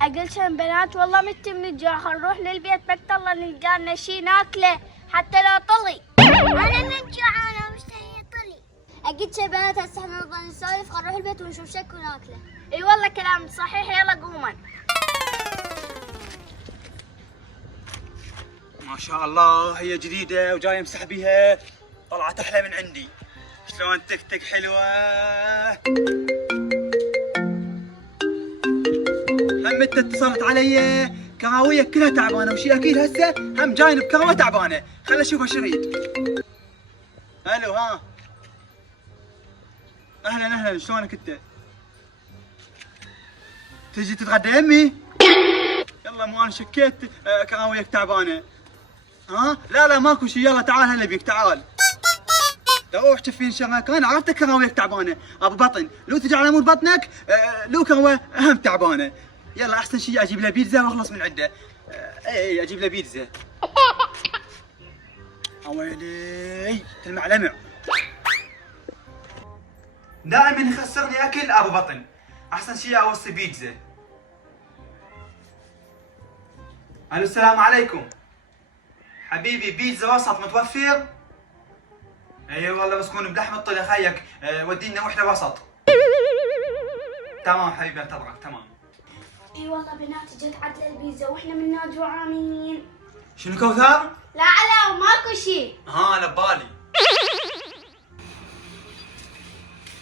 اقول شن بنات والله متي من الجوع، خل نروح للبيت بك الله نلقى لنا شي ناكله حتى لو طلي. انا من جوعانه مشتهيه طلي. اكيد شي بنات هسه احنا نبغى نسولف، خل نروح البيت ونشوف شك وناكله. اي والله كلام صحيح، يلا قوما. ما شاء الله هي جديدة وجاي امسح بيها، طلعت احلى من عندي. شلون تكتك حلوة. هم انت اتصلت علي، كراوية كلها تعبانة وشي اكيد هسه هم جاين بكراوة تعبانة، خل اشوف ايش يريد. الو ها. اهلا شلونك انت؟ تجي تتغدى يمي؟ يلا مو انا شكيت كراويك تعبانة. ها؟ لا ماكو شي، يلا تعال هلا بيك تعال. روح شوفين شغلك، انا عرفتك كراويك تعبانه، ابو بطن، لو تجي على مود بطنك لو كراوه هم تعبانه. يلا احسن شيء اجيب له بيتزا واخلص من عنده. اي اجيب له بيتزا. ويلي تلمع لمع. دائما يخسرني اكل ابو بطن، احسن شيء اوصي بيتزا. الو السلام عليكم. حبيبي بيتزا وسط متوفر؟ اي والله مسكون بلحم الطلي خيك، ودينا وحده وسط. تمام حبيبي انتظرك تمام. اي والله بنات جت عدل البيتزا واحنا منا جوعانين. شنو كوثر؟ لا علاو ماكو شي. ها انا ببالي.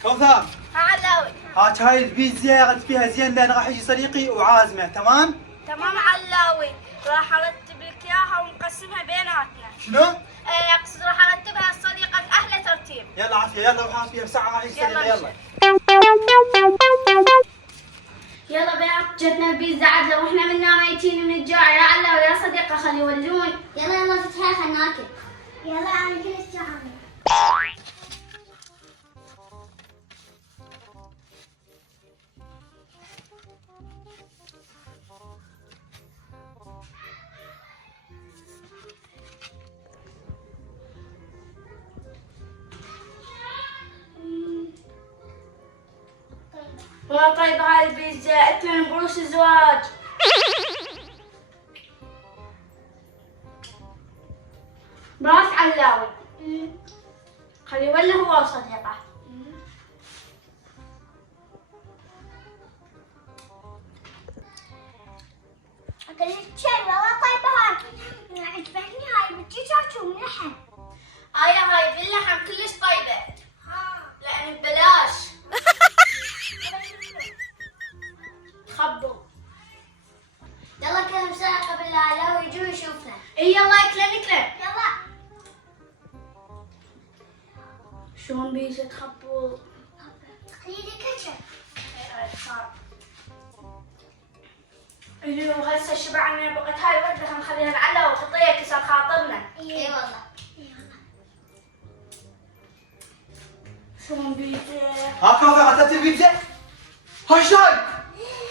كوثر ها علاوي. هات هاي البيتزا غد فيها زين لان راح يجي صديقي وعازمه تمام؟ تمام علاوي، راح ارتب لك اياها ونقسمها بيناتنا. شنو؟ ايه اقصد راح ارتبها لصديقك احلى ترتيب. يلا عافيه يلا وحاط فيها بساعه راح يجي صديقي يلا. يلا بنات جتنا البيتزا عدله واحنا منا ميتين من الجوع، يا علاوي يا صديقه خلي يولون. يلا فتحي خل ناكل. يلا انا جلست جوعانه. والله طيب هاي البيتزا 2 قروش زواج. براس علاوي. خلي ولا هو وصديقه. اقول لك شيء والله طيبه هاي، عجبتني هاي بالدجاج وملحم. هاي باللحم كلش طيبه. لان ببلاش. خبوا. يلا كلم ساعة قبل لا علاوي يجوا يشوفنا. اي يلا اكلن. يلا شلون بيجي تخبوا؟ خليلي كاتشب. اي وهسه شبعنا بقت هاي وحده نخليها نعلى وخطيه كسر خاطرنا. اي والله. شلون بيجي؟ ها كوثر اعطيتي البيتزا؟ هاي شاي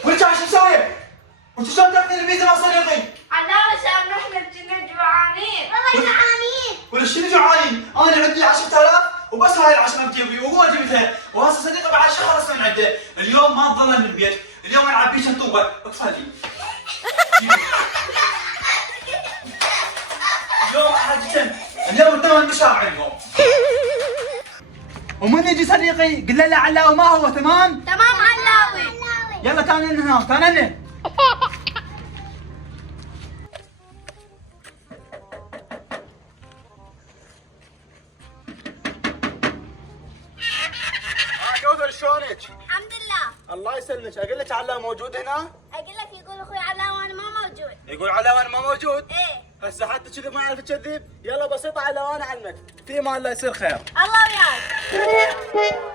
ورجع شو مسوي؟ وانت شلون تاكلين البيتزا مع صديقي؟ علاوي سام احنا كنا جوعانين. والله جوعانين. ولا شنو جوعانين؟ انا عندي 10000 وبس هاي العشرة بجيبي وهو جبتها، وهسه صديقي بعد شهر خلص من عنده، اليوم ما تظل من البيت، اليوم نعبي شنطوبه، اقفلي. اليوم حاجة اليوم 8 مشاع عندهم. ومن يجي صديقي قل له علاوي ما هو تمام؟ تمام علاوي. يلا تعال لنا هنا تعال لنا. كوثر شلونك؟ الحمد لله. الله يسلمك، اقول لك علاء موجود هنا؟ اقول لك يقول اخوي علاوي انا ما موجود. يقول علاء وانا ما موجود؟ ايه. هسه حتى كذب ما اعرف تكذب، يلا بسيطة علاء وانا علمك، في ما الله يصير خير. الله وياك.